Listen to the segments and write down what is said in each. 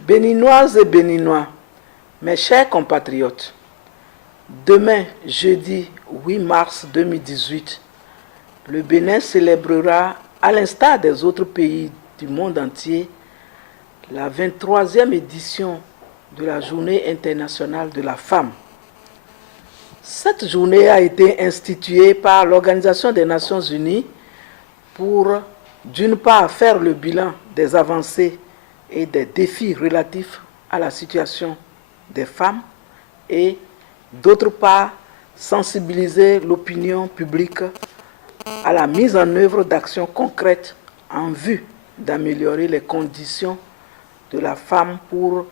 Béninoises et Béninois, mes chers compatriotes, demain, jeudi 8 mars 2018, le Bénin célébrera, à l'instar des autres pays du monde entier, la 23e édition de la Journée internationale de la femme. Cette journée a été instituée par l'Organisation des Nations Unies pour, d'une part, faire le bilan des avancées et des défis relatifs à la situation des femmes et, d'autre part, sensibiliser l'opinion publique à la mise en œuvre d'actions concrètes en vue d'améliorer les conditions de la femme pour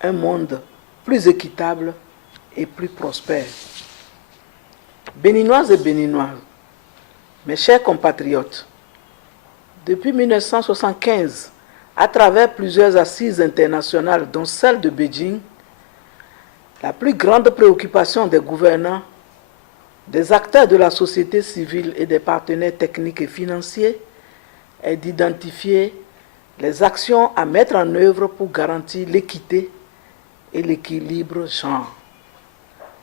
un monde plus équitable et plus prospère. Béninoises et Béninois, mes chers compatriotes, depuis 1975, à travers plusieurs assises internationales, dont celle de Beijing, la plus grande préoccupation des gouvernants, des acteurs de la société civile et des partenaires techniques et financiers est d'identifier les actions à mettre en œuvre pour garantir l'équité et l'équilibre genre.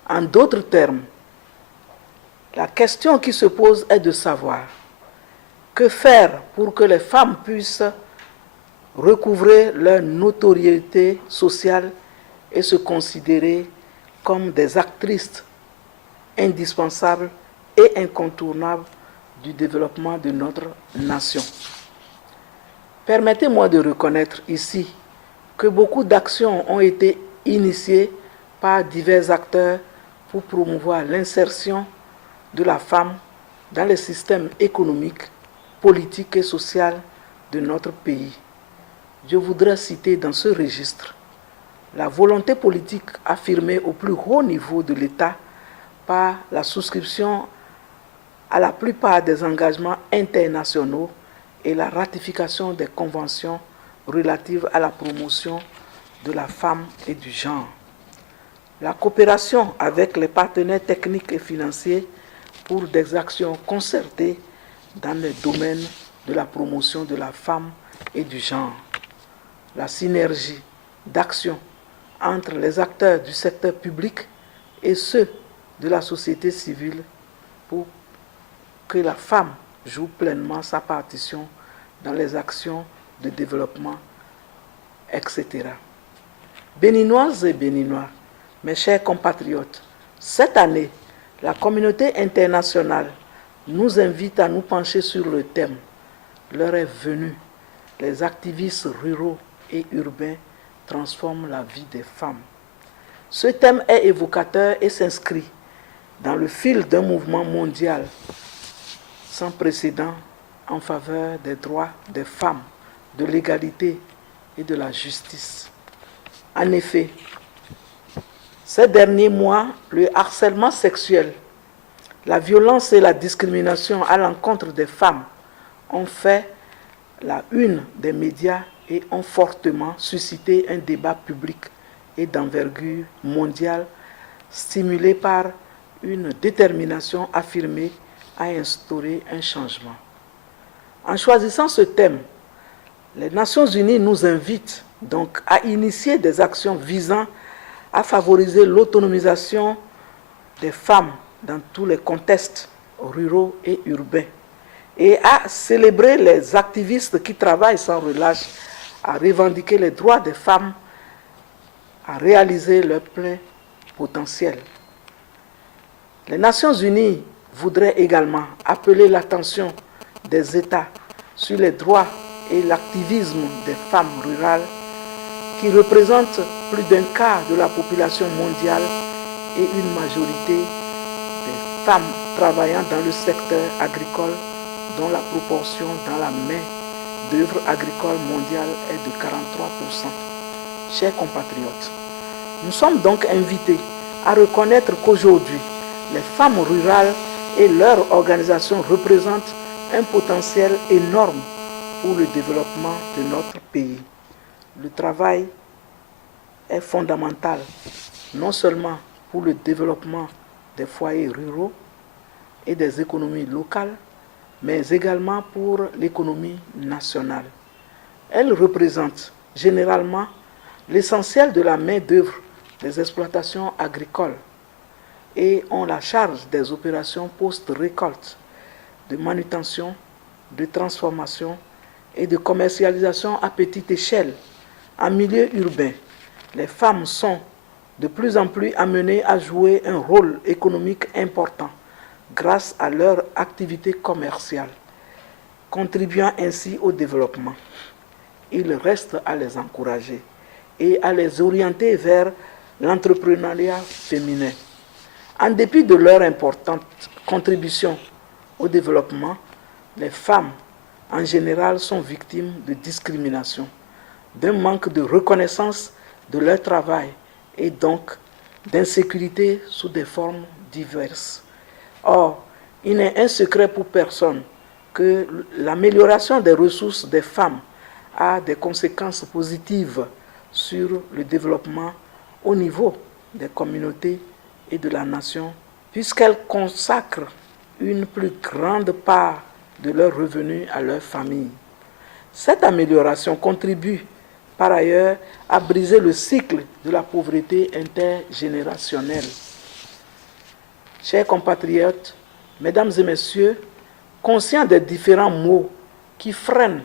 En d'autres termes, la question qui se pose est de savoir que faire pour que les femmes puissent recouvrer leur notoriété sociale et se considérer comme des actrices indispensables et incontournables du développement de notre nation. Permettez-moi de reconnaître ici que beaucoup d'actions ont été initiées par divers acteurs pour promouvoir l'insertion de la femme dans les systèmes économiques, politiques et sociaux de notre pays. Je voudrais citer dans ce registre la volonté politique affirmée au plus haut niveau de l'État par la souscription à la plupart des engagements internationaux et la ratification des conventions relatives à la promotion de la femme et du genre. La coopération avec les partenaires techniques et financiers pour des actions concertées dans le domaine de la promotion de la femme et du genre. La synergie d'action entre les acteurs du secteur public et ceux de la société civile pour que la femme joue pleinement sa partition dans les actions de développement, etc. Béninoises et Béninois, mes chers compatriotes, cette année, la communauté internationale nous invite à nous pencher sur le thème « L'heure est venue, les activistes ruraux et urbains transforment la vie des femmes ». Ce thème est évocateur et s'inscrit dans le fil d'un mouvement mondial sans précédent en faveur des droits des femmes, de l'égalité et de la justice. En effet, ces derniers mois, le harcèlement sexuel, la violence et la discrimination à l'encontre des femmes ont fait la une des médias et ont fortement suscité un débat public et d'envergure mondiale stimulé par une détermination affirmée à instaurer un changement. En choisissant ce thème, les Nations Unies nous invitent donc à initier des actions visant à favoriser l'autonomisation des femmes dans tous les contextes ruraux et urbains et à célébrer les activistes qui travaillent sans relâche à revendiquer les droits des femmes à réaliser leur plein potentiel. Les Nations Unies voudraient également appeler l'attention des États sur les droits et l'activisme des femmes rurales qui représentent plus d'un quart de la population mondiale et une majorité des femmes travaillant dans le secteur agricole dont la proportion dans la main-d'œuvre agricole mondiale est de 43%. Chers compatriotes, nous sommes donc invités à reconnaître qu'aujourd'hui, les femmes rurales et leurs organisations représentent un potentiel énorme pour le développement de notre pays. Le travail est fondamental, non seulement pour le développement des foyers ruraux et des économies locales, mais également pour l'économie nationale. Elles représentent généralement l'essentiel de la main-d'œuvre des exploitations agricoles et ont la charge des opérations post-récolte, de manutention, de transformation et de commercialisation à petite échelle. En milieu urbain, les femmes sont de plus en plus amenées à jouer un rôle économique important grâce à leur activité commerciale, contribuant ainsi au développement. Il reste à les encourager et à les orienter vers l'entrepreneuriat féminin. En dépit de leur importante contribution au développement, les femmes en général sont victimes de discrimination, d'un manque de reconnaissance de leur travail et donc d'insécurité sous des formes diverses. Or, il n'est un secret pour personne que l'amélioration des ressources des femmes a des conséquences positives sur le développement au niveau des communautés et de la nation, puisqu'elles consacrent une plus grande part de leurs revenus à leur famille. Cette amélioration contribue par ailleurs à briser le cycle de la pauvreté intergénérationnelle. Chers compatriotes, mesdames et messieurs, conscients des différents maux qui freinent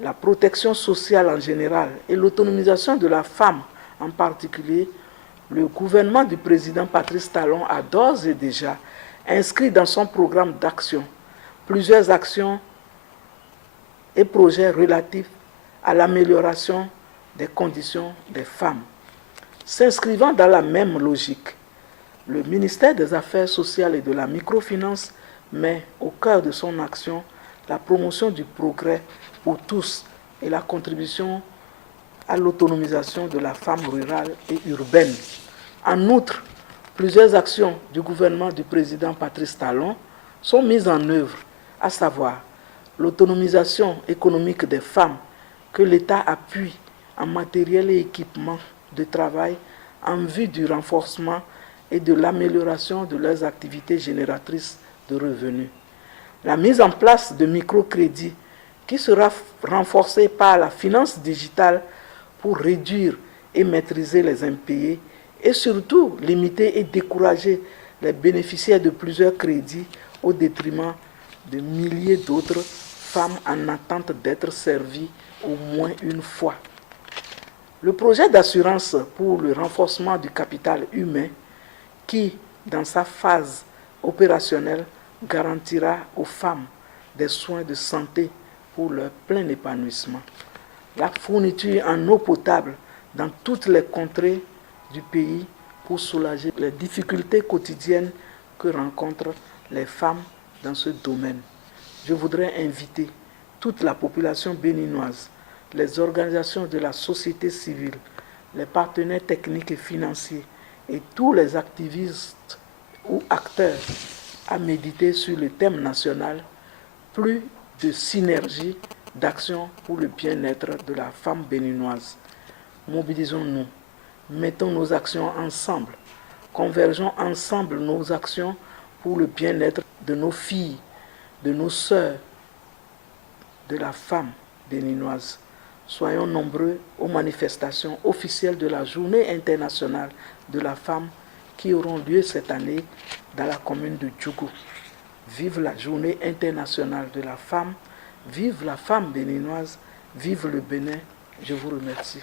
la protection sociale en général et l'autonomisation de la femme en particulier, le gouvernement du président Patrice Talon a d'ores et déjà inscrit dans son programme d'action plusieurs actions et projets relatifs à l'amélioration des conditions des femmes. S'inscrivant dans la même logique, le ministère des Affaires sociales et de la microfinance met au cœur de son action la promotion du progrès pour tous et la contribution à l'autonomisation de la femme rurale et urbaine. En outre, plusieurs actions du gouvernement du président Patrice Talon sont mises en œuvre, à savoir l'autonomisation économique des femmes que l'État appuie en matériel et équipement de travail en vue du renforcement et de l'amélioration de leurs activités génératrices de revenus. La mise en place de microcrédits qui sera renforcée par la finance digitale pour réduire et maîtriser les impayés et surtout limiter et décourager les bénéficiaires de plusieurs crédits au détriment de milliers d'autres femmes en attente d'être servies au moins une fois. Le projet d'assurance pour le renforcement du capital humain qui, dans sa phase opérationnelle, garantira aux femmes des soins de santé pour leur plein épanouissement. La fourniture en eau potable dans toutes les contrées du pays pour soulager les difficultés quotidiennes que rencontrent les femmes dans ce domaine. Je voudrais inviter toute la population béninoise, les organisations de la société civile, les partenaires techniques et financiers et tous les activistes ou acteurs à méditer sur le thème national, plus de synergie d'action pour le bien-être de la femme béninoise. Mobilisons-nous, mettons nos actions ensemble, convergeons ensemble nos actions pour le bien-être de nos filles, de nos sœurs, de la femme béninoise. Soyons nombreux aux manifestations officielles de la Journée internationale de la femme qui auront lieu cette année dans la commune de Djougou. Vive la Journée internationale de la femme, vive la femme béninoise, vive le Bénin. Je vous remercie.